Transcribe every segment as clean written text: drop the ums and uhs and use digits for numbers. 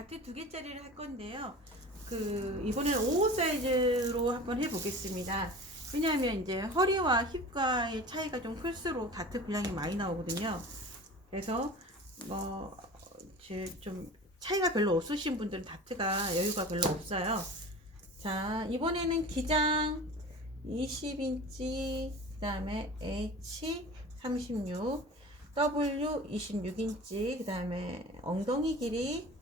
다트 2개짜리를 할 건데요. 이번에는 55 사이즈로 한번 해보겠습니다. 왜냐하면 이제 허리와 힙과의 차이가 좀 클수록 다트 분량이 많이 나오거든요. 그래서 좀 차이가 별로 없으신 분들은 다트가 여유가 별로 없어요. 자, 이번에는 기장 20인치, 그 다음에 H 36, W 26인치, 그 다음에 엉덩이 길이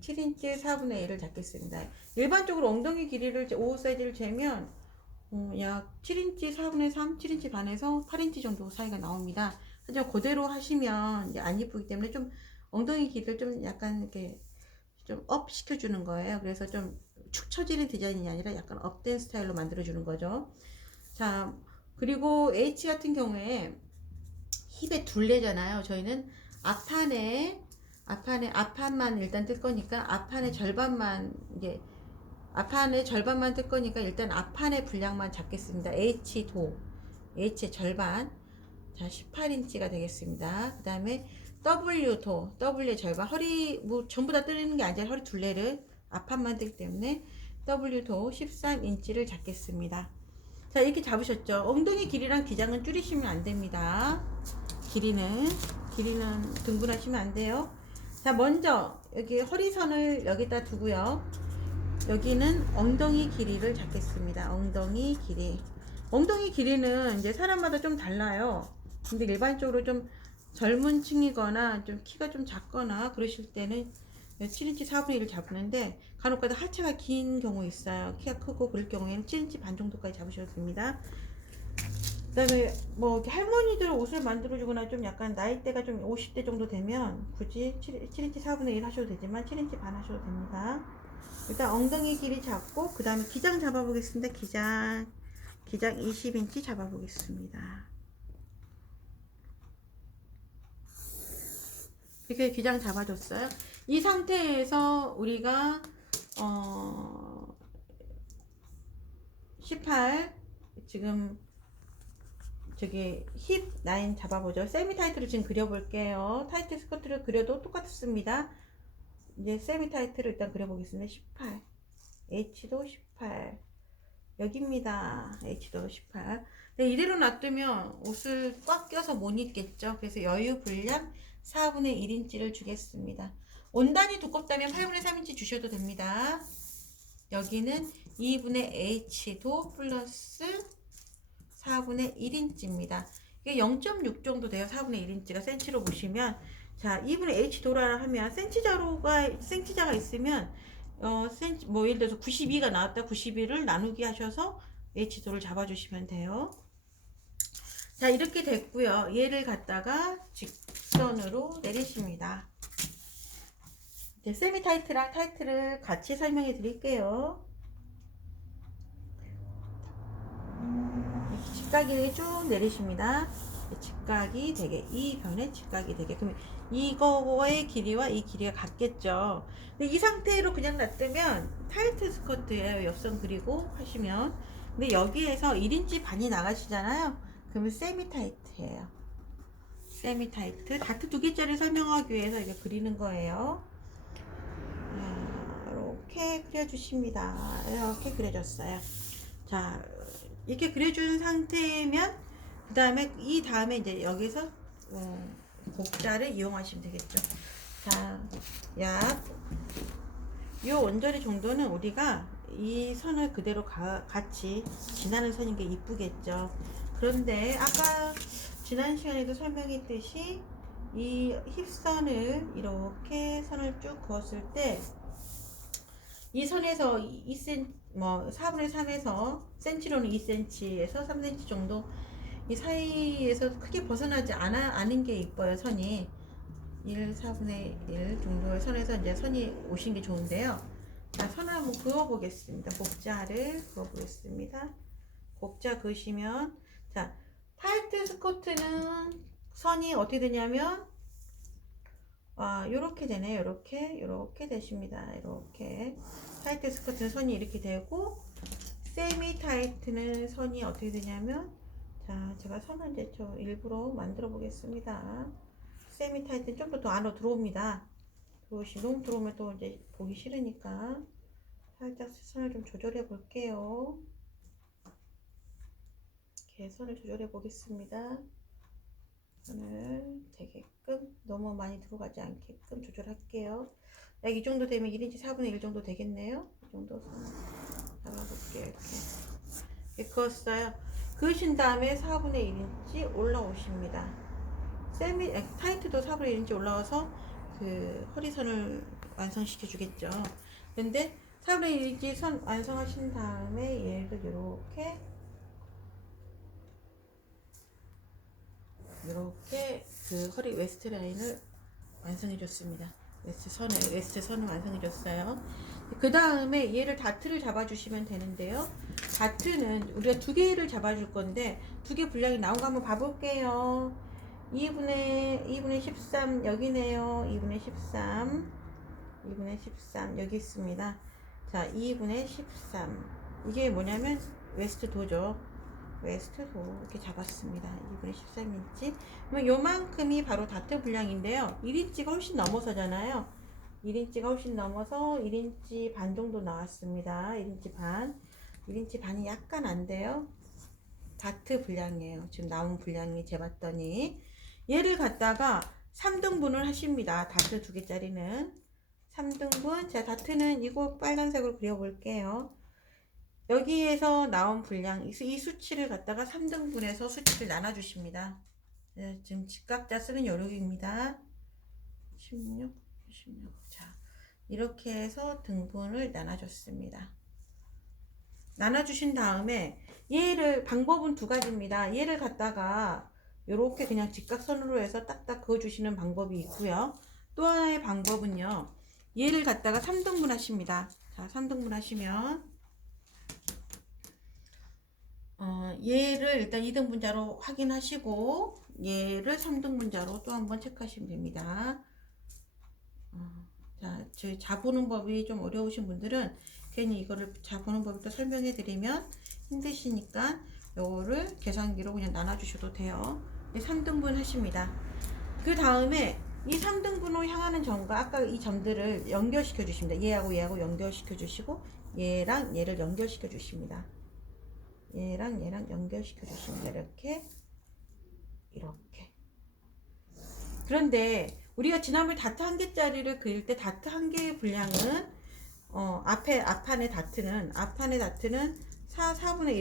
7인치 4분의 1을 잡겠습니다. 일반적으로 엉덩이 길이를 55 사이즈를 재면 약 7인치 4분의 3, 7인치 반에서 8인치 정도 사이가 나옵니다. 하지만 그대로 하시면 이제 안 이쁘기 때문에 좀 엉덩이 길이를 좀 약간 이렇게 좀 업 시켜주는 거예요. 그래서 좀 축 처지는 디자인이 아니라 약간 업된 스타일로 만들어주는 거죠. 자, 그리고 H 같은 경우에 힙의 둘레잖아요. 저희는 앞판만 일단 뜰 거니까 앞판의 절반만 이제 앞판의 절반만 뜰 거니까 일단 앞판의 분량만 잡겠습니다. H의 절반. 자, 18인치가 되겠습니다. 그 다음에 W의 절반. 허리 전부 다 뜨는 게 아니라 허리 둘레를 앞판만 뜨기 때문에 W도 13인치를 잡겠습니다. 자, 이렇게 잡으셨죠. 엉덩이 길이랑 기장은 줄이시면 안 됩니다. 길이는 등분하시면 안 돼요. 자, 먼저 여기 허리선을 여기다 두고요. 여기는 엉덩이 길이를 잡겠습니다. 엉덩이 길이는 이제 사람마다 좀 달라요. 근데 일반적으로 좀 젊은 층이거나 좀 키가 좀 작거나 그러실 때는 7인치 4분의 1을 잡는데 간혹가다 하체가 긴 경우 있어요. 키가 크고 그럴 경우에는 7인치 반 정도까지 잡으셔도 됩니다. 그 다음에 이렇게 할머니들 옷을 만들어주거나 좀 약간 나이대가 좀 50대 정도 되면 굳이 7인치 4분의 1 하셔도 되지만 7인치 반 하셔도 됩니다. 일단 엉덩이 길이 잡고 그 다음에 기장 잡아보겠습니다. 기장 20인치 잡아보겠습니다. 이렇게 기장 잡아줬어요. 이 상태에서 우리가 18 지금 저기 힙 라인 잡아보죠. 세미 타이트를 지금 그려볼게요. 타이트 스커트를 그려도 똑같습니다. 이제 세미 타이트를 일단 그려보겠습니다. 18 H도 18 여기입니다. H도 18. 네, 이대로 놔두면 옷을 꽉 껴서 못 입겠죠. 그래서 여유 분량 4분의 1인치를 주겠습니다. 원단이 두껍다면 8분의 3인치 주셔도 됩니다. 여기는 2분의 H도 플러스 4분의 1인치입니다. 이게 0.6 정도 돼요. 4분의 1인치가 센치로 보시면. 자, 2분의 H 도라를 하면 센치자가 있으면 예를 들어서 92가 나왔다. 92를 나누기 하셔서 H도를 잡아주시면 돼요. 자, 이렇게 됐고요. 얘를 갖다가 직선으로 내리십니다. 이제 세미 타이트랑 타이트를 같이 설명해 드릴게요. 직각이 쭉 내리십니다. 직각이 되게, 이 변에 직각이 되게. 그럼 이거의 길이와 이 길이가 같겠죠. 근데 이 상태로 그냥 놔두면 타이트 스커트예요. 옆선 그리고 하시면. 근데 여기에서 1인치 반이 나가시잖아요. 그러면 세미 타이트예요. 세미 타이트. 다트 2개짜리 설명하기 위해서 이렇게 그리는 거예요. 이렇게 그려주십니다. 이렇게 그려줬어요. 자, 이렇게 그려준 상태면 그 다음에 이제 여기서 곡자를 이용하시면 되겠죠. 자, 약 요 원저리 정도는 우리가 이 선을 그대로 같이 지나는 선인 게 이쁘겠죠. 그런데 아까 지난 시간에도 설명했듯이 이 힙선을 이렇게 선을 쭉 그었을 때 이 선에서 2cm 4분의 3에서 센치로는 2cm에서 3cm 정도 이 사이에서 크게 벗어나지 않은 게 이뻐요. 선이 4분의 1 정도의 선에서 이제 선이 오신 게 좋은데요. 자, 선을 한번 그어 보겠습니다. 곡자를 그어 보겠습니다. 곡자 그으시면, 자, 타이트 스커트는 선이 어떻게 되냐면 요렇게 되네요. 요렇게 되십니다. 이렇게 타이트 스커트는 선이 이렇게 되고, 세미 타이트는 선이 어떻게 되냐면, 자, 제가 선을 이제 일부러 만들어 보겠습니다. 세미 타이트는 좀 더 안으로 들어옵니다. 너무 들어오면 또 이제 보기 싫으니까 살짝 선을 좀 조절해 볼게요. 이렇게 선을 조절해 보겠습니다. 선을 되게끔 너무 많이 들어가지 않게끔 조절할게요. 약 이 정도 되면 1인치 4분의 1 정도 되겠네요. 이 정도 선 잡아볼게요. 이렇게 그었어요. 그으신 다음에 4분의 1인치 올라오십니다. 타이트도 4분의 1인치 올라와서 그 허리선을 완성시켜 주겠죠. 근데 4분의 1인치 선 완성하신 다음에 얘를 이렇게 그 허리 웨스트 라인을 완성해 줬습니다. 웨스트 선을 완성해 줬어요. 그 다음에 얘를 다트를 잡아주시면 되는데요. 다트는 우리가 두 개를 잡아줄 건데 두 개 분량이 나온 거 한번 봐볼게요. 2분의 13 여기네요. 2분의 13 여기 있습니다. 자, 2분의 13 이게 뭐냐면 웨스트 도죠. 웨스트도 이렇게 잡았습니다. 2분의 13인치. 그러면 요만큼이 바로 다트 분량인데요. 1인치가 훨씬 넘어서잖아요. 1인치가 훨씬 넘어서 1인치 반 정도 나왔습니다. 1인치 반. 1인치 반이 약간 안 돼요. 다트 분량이에요. 지금 나온 분량이 재봤더니. 얘를 갖다가 3등분을 하십니다. 다트 두 개짜리는. 3등분. 자, 다트는 이거 빨간색으로 그려볼게요. 여기에서 나온 분량, 이 수치를 갖다가 3등분해서 수치를 나눠주십니다. 네, 지금 직각자 쓰는 요령입니다. 16. 자, 이렇게 해서 등분을 나눠줬습니다. 나눠주신 다음에 방법은 두 가지입니다. 얘를 갖다가 이렇게 그냥 직각선으로 해서 딱딱 그어주시는 방법이 있고요. 또 하나의 방법은요. 얘를 갖다가 3등분 하십니다. 자, 3등분 하시면 얘를 일단 2등분자로 확인하시고 얘를 3등분자로 또 한번 체크하시면 됩니다. 자, 저희 자보는 법이 좀 어려우신 분들은 괜히 이거를 자보는 법을 또 설명해 드리면 힘드시니까 요거를 계산기로 그냥 나눠 주셔도 돼요. 3등분 하십니다. 그 다음에 이 3등분으로 향하는 점과 아까 이 점들을 연결시켜 주십니다. 얘하고 연결시켜 주시고 얘랑 얘를 연결시켜 주십니다. 얘랑 연결시켜 주십니다. 이렇게 그런데 우리가 지난번 다트 한 개짜리를 그릴 때 다트 한 개의 분량은 앞판의 다트는 4분의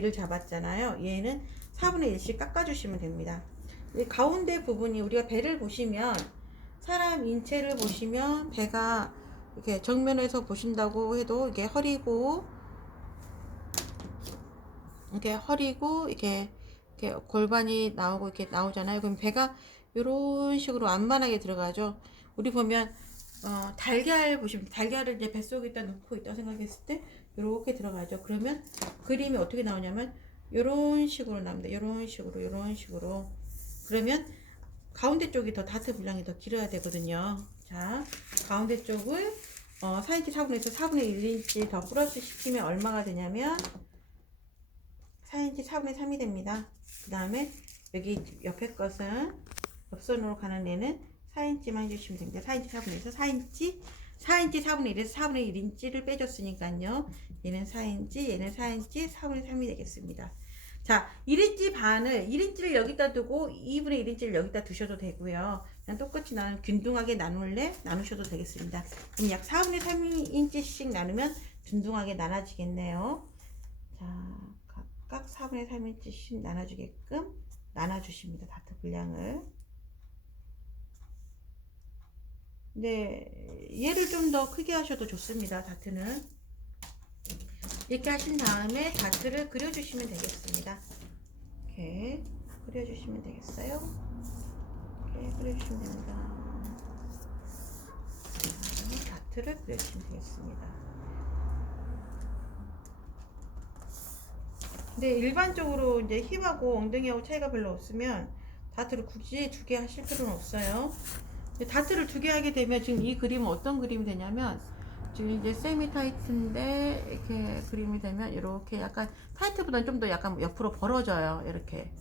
1을 잡았잖아요. 얘는 4분의 1씩 깎아주시면 됩니다. 이 가운데 부분이 우리가 배를 보시면 사람 인체를 보시면 배가 이렇게 정면에서 보신다고 해도 이게 허리고 이렇게 골반이 나오고 이렇게 나오잖아요. 그럼 배가 이런 식으로 완만하게 들어가죠. 우리 보면 달걀 보시면 달걀을 이제 뱃속에다 넣고 있다 생각했을 때 이렇게 들어가죠. 그러면 그림이 어떻게 나오냐면 이런 식으로 나옵니다. 이런 식으로. 그러면 가운데 쪽이 더 다트 분량이 더 길어야 되거든요. 자, 가운데 쪽을 4인치 4분의 1인치 더 플러스 시키면 얼마가 되냐면 4인치 4분의 3이 됩니다. 그 다음에 여기 옆에 것은 옆선으로 가는 애는 4인치만 해주시면 됩니다. 4인치 4분의 1에서 4인치 4분의 1에서 4분의 1인치를 빼줬으니까요. 얘는 4인치, 얘는 4인치 4분의 3이 되겠습니다. 자, 1인치를 여기다 두고 2분의 1인치를 여기다 두셔도 되고요. 그냥 똑같이 균등하게 나누셔도 되겠습니다. 그럼 약 4분의 3인치씩 나누면 균등하게 나눠지겠네요. 자, 각각 4분의 3인치씩 나눠주게끔 나눠주십니다. 다트 분량을. 네, 얘를 좀 더 크게 하셔도 좋습니다. 다트는. 이렇게 하신 다음에 다트를 그려주시면 되겠습니다. 이렇게 그려주시면 되겠어요. 이렇게 그려주시면 됩니다. 다트를 그려주시면 되겠습니다. 근데 일반적으로 이제 힙하고 엉덩이하고 차이가 별로 없으면 다트를 굳이 두 개 하실 필요는 없어요. 다트를 두 개 하게 되면 지금 이 그림은 어떤 그림이 되냐면 지금 이제 세미 타이트인데 이렇게 그림이 되면 이렇게 약간 타이트보다는 좀 더 약간 옆으로 벌어져요. 이렇게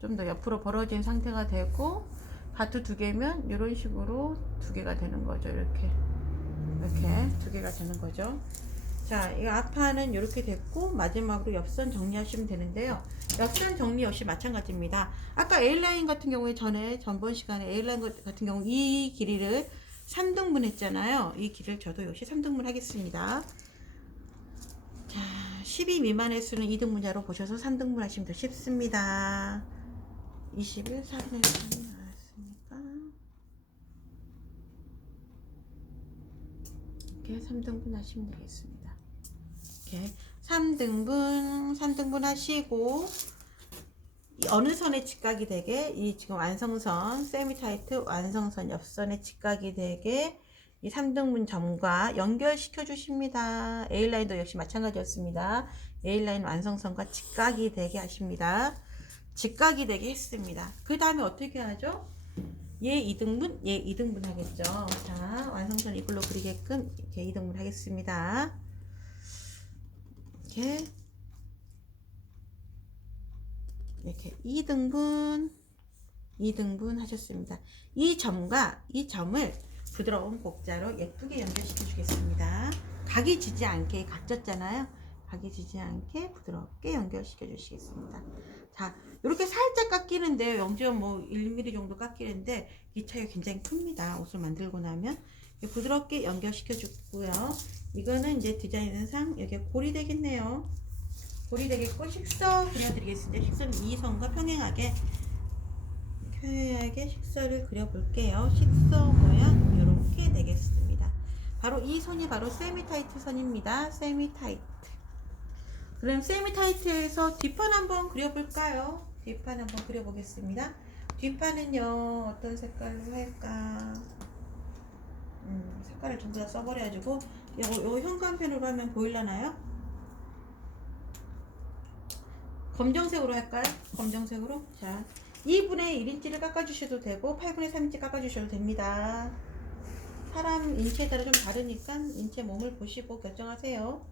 좀 더 옆으로 벌어진 상태가 되고 다트 두 개면 이런 식으로 두 개가 되는 거죠. 이렇게 이렇게 두 개가 되는 거죠. 자, 이 앞판은 이렇게 됐고 마지막으로 옆선 정리하시면 되는데요. 옆선 정리 역시 마찬가지입니다. 아까 A라인 같은 경우에 전번 시간에 A라인 같은 경우 이 길이를 3등분 했잖아요. 이 길이를 저도 역시 3등분 하겠습니다. 자, 12 미만의 수는 2등분자로 보셔서 3등분 하시면 더 쉽습니다. 21, 4분의 3이 나왔으니까 이렇게 3등분 하시면 되겠습니다. 이렇게 3등분 하시고 어느 선에 직각이 되게 이 지금 완성선 세미타이트 완성선 옆선에 직각이 되게 이 3등분 점과 연결시켜 주십니다. A라인도 역시 마찬가지였습니다. A라인 완성선과 직각이 되게 하십니다. 직각이 되게 했습니다. 그 다음에 어떻게 하죠? 얘 2등분, 얘 2등분 하겠죠. 자, 완성선 이걸로 그리게끔 이렇게 2등분 하겠습니다. 이렇게 2등분 하셨습니다. 이 점과 이 점을 부드러운 곡자로 예쁘게 연결시켜 주겠습니다. 각이 지지 않게 각졌잖아요. 각이 지지 않게 부드럽게 연결시켜 주시겠습니다. 자, 이렇게 살짝 깎이는데 0.1mm 정도 깎이는데 이 차이가 굉장히 큽니다. 옷을 만들고 나면 부드럽게 연결시켜 주고요. 이거는 이제 디자인상 여기가 골이 되겠네요. 골이 되겠고 식서 그려드리겠습니다. 식서는 이 선과 평행하게 식서를 그려볼게요. 식서 모양 이렇게 되겠습니다. 바로 이 선이 바로 세미타이트 선입니다. 세미타이트. 그럼 세미타이트에서 뒷판 한번 그려볼까요? 뒷판 한번 그려보겠습니다. 뒷판은요 어떤 색깔로 할까? 색깔을 전부 다 써버려가지고 요 현관편으로 하면 보일라나요? 검정색으로 할까요? 검정색으로. 자, 2분의 1인치를 깎아주셔도 되고 8분의 3인치 깎아주셔도 됩니다. 사람 인체에 따라 좀 다르니까 인체 몸을 보시고 결정하세요.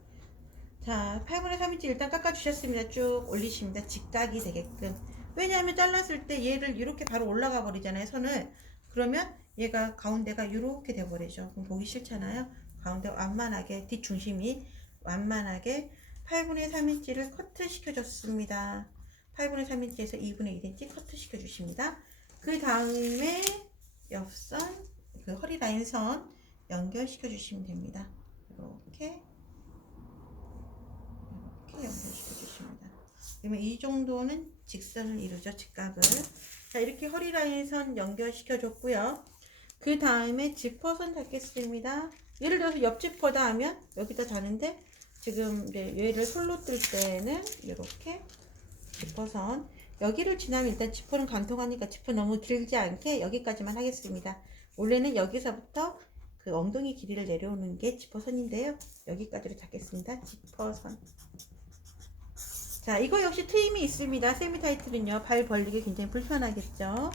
자, 8분의 3인치 일단 깎아주셨습니다. 쭉 올리십니다. 직각이 되게끔. 왜냐하면 잘랐을 때 얘를 이렇게 바로 올라가 버리잖아요. 선을. 그러면 얘가 가운데가 이렇게 돼버리죠. 그럼 보기 싫잖아요. 가운데 완만하게 뒷중심이 완만하게 8분의 3인치를 커트 시켜줬습니다. 8분의 3인치에서 2분의 1인치 커트 시켜주십니다. 그 다음에 옆선, 그 허리 라인 선 연결시켜 주시면 됩니다. 이렇게 연결시켜 주십니다. 그러면 이 정도는 직선을 이루죠. 직각을. 자, 이렇게 허리 라인 선 연결시켜 줬고요. 그 다음에 지퍼선 잡겠습니다. 예를 들어서 옆 지퍼다 하면 여기다 자는데 지금 이제 얘를 솔로 뜰 때는 이렇게 지퍼선 여기를 지나면 일단 지퍼는 관통하니까 지퍼 너무 길지 않게 여기까지만 하겠습니다. 원래는 여기서부터 그 엉덩이 길이를 내려오는 게 지퍼선인데요. 여기까지로 잡겠습니다. 지퍼선. 자, 이거 역시 트임이 있습니다. 세미타이트는요. 발 벌리기 굉장히 불편하겠죠.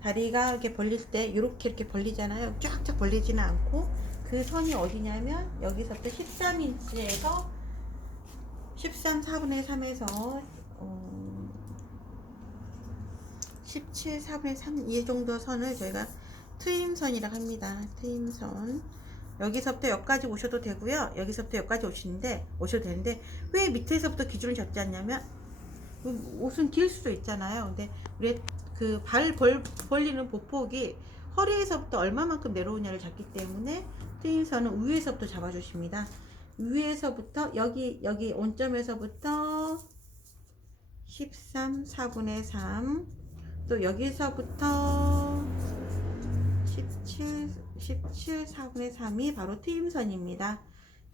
다리가 이렇게 벌릴 때 이렇게 벌리잖아요. 쫙쫙 벌리지는 않고 그 선이 어디냐면 여기서부터 13인치에서 13 4분의 3에서 17 4분의 3 이 정도 선을 저희가 트임선이라고 합니다. 트임선. 여기서부터 여기까지 오셔도 되고요. 여기서부터 여기까지 오셔도 되는데 왜 밑에서부터 기준을 잡지 않냐면 옷은 길 수도 있잖아요. 근데 우리 그 발 벌리는 보폭이 허리에서부터 얼마만큼 내려오냐를 잡기 때문에 트임선은 위에서부터 잡아주십니다. 위에서부터 여기 온점에서부터 13 4분의 3 또 여기서부터 17 4분의 3이 바로 트임선입니다.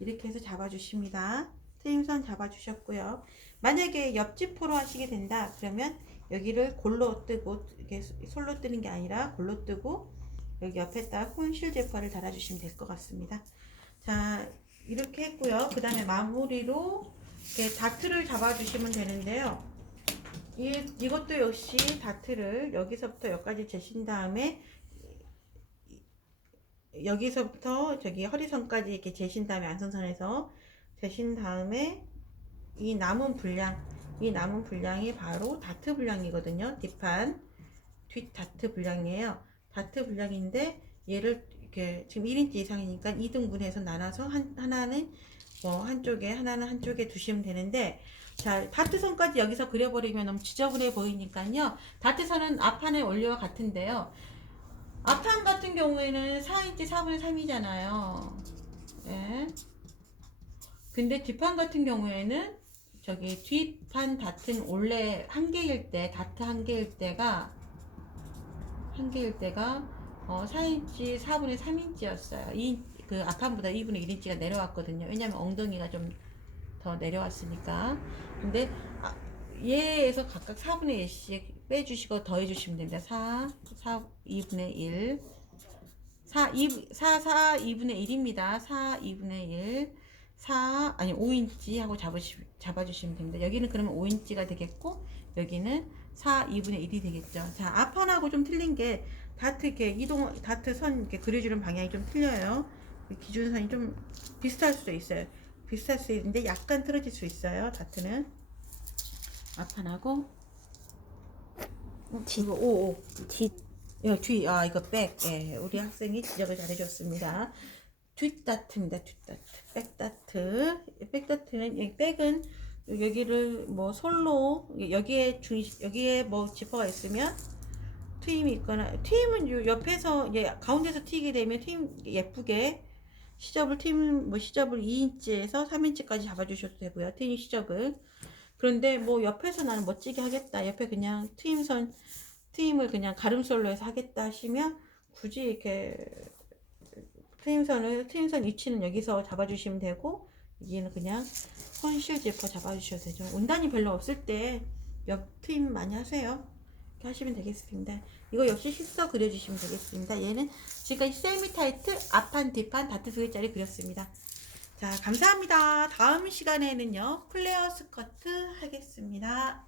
이렇게 해서 잡아주십니다. 트임선 잡아주셨고요. 만약에 옆지퍼로 하시게 된다 그러면 여기를 골로 뜨고 이렇게 솔로 뜨는 게 아니라 골로 뜨고 여기 옆에다 콘실 제퍼를 달아주시면 될 것 같습니다. 자, 이렇게 했고요. 그 다음에 마무리로 이렇게 다트를 잡아주시면 되는데요. 이것도 역시 다트를 여기서부터 여기까지 재신 다음에 여기서부터 저기 허리선까지 이렇게 재신 다음에 안선선에서 재신 다음에 이 남은 분량이 바로 다트 분량이거든요. 뒷판 뒷 다트 분량이에요. 다트 분량인데 얘를 이렇게 지금 1인치 이상이니까 2등분해서 나눠서 하나는 뭐 한쪽에 하나는 한쪽에 두시면 되는데, 자 다트선까지 여기서 그려버리면 너무 지저분해 보이니까요. 다트선은 앞판의 원리와 같은데요. 앞판 같은 경우에는 4인치 4분의 3이잖아요. 예. 근데 뒷판 같은 경우에는 저기 뒷판 다트는 원래 한 개일 때, 다트 한 개일 때가 4인치 4분의 3인치였어요. 그 앞판보다 2분의 1인치가 내려왔거든요. 왜냐면 엉덩이가 좀 더 내려왔으니까. 근데 얘에서 각각 4분의 1씩 빼주시고 더해주시면 됩니다. 2분의 1, 4, 2분의 1입니다. 4, 2분의 1, 5인치 하고 잡아주시면 됩니다. 여기는 그러면 5인치가 되겠고, 여기는 4, 2분의 1이 되겠죠. 자, 앞판하고 좀 틀린 게, 다트 선 이렇게 그려주는 방향이 좀 틀려요. 기준선이 좀 비슷할 수도 있어요. 비슷할 수 있는데 약간 틀어질 수 있어요. 다트는. 앞판하고. 이거 이거 백. 예, 우리 학생이 지적을 잘해줬습니다. 뒷다트입니다. 뒷다트. 백다트는, 백은 여기를 뭐 솔로, 여기에 뭐 지퍼가 있으면 트임이 있거나, 트임은 요 옆에서, 가운데서 튀게 되면 트임 예쁘게 시접을 2인치에서 3인치까지 잡아주셔도 되고요. 트임 시접을. 그런데 뭐 옆에서 나는 멋지게 하겠다, 옆에 그냥 트임을 그냥 가름솔로 해서 하겠다 하시면, 굳이 이렇게 트임선 위치는 여기서 잡아주시면 되고, 여기는 그냥 컨실 지퍼 잡아주셔도 되죠. 원단이 별로 없을 때 옆 트임 많이 하세요. 이렇게 하시면 되겠습니다. 이거 역시 실서 그려주시면 되겠습니다. 얘는 지금까지 세미 타이트 앞판 뒷판 다트 2개짜리 그렸습니다. 자, 감사합니다. 다음 시간에는요 플레어 스커트 하겠습니다.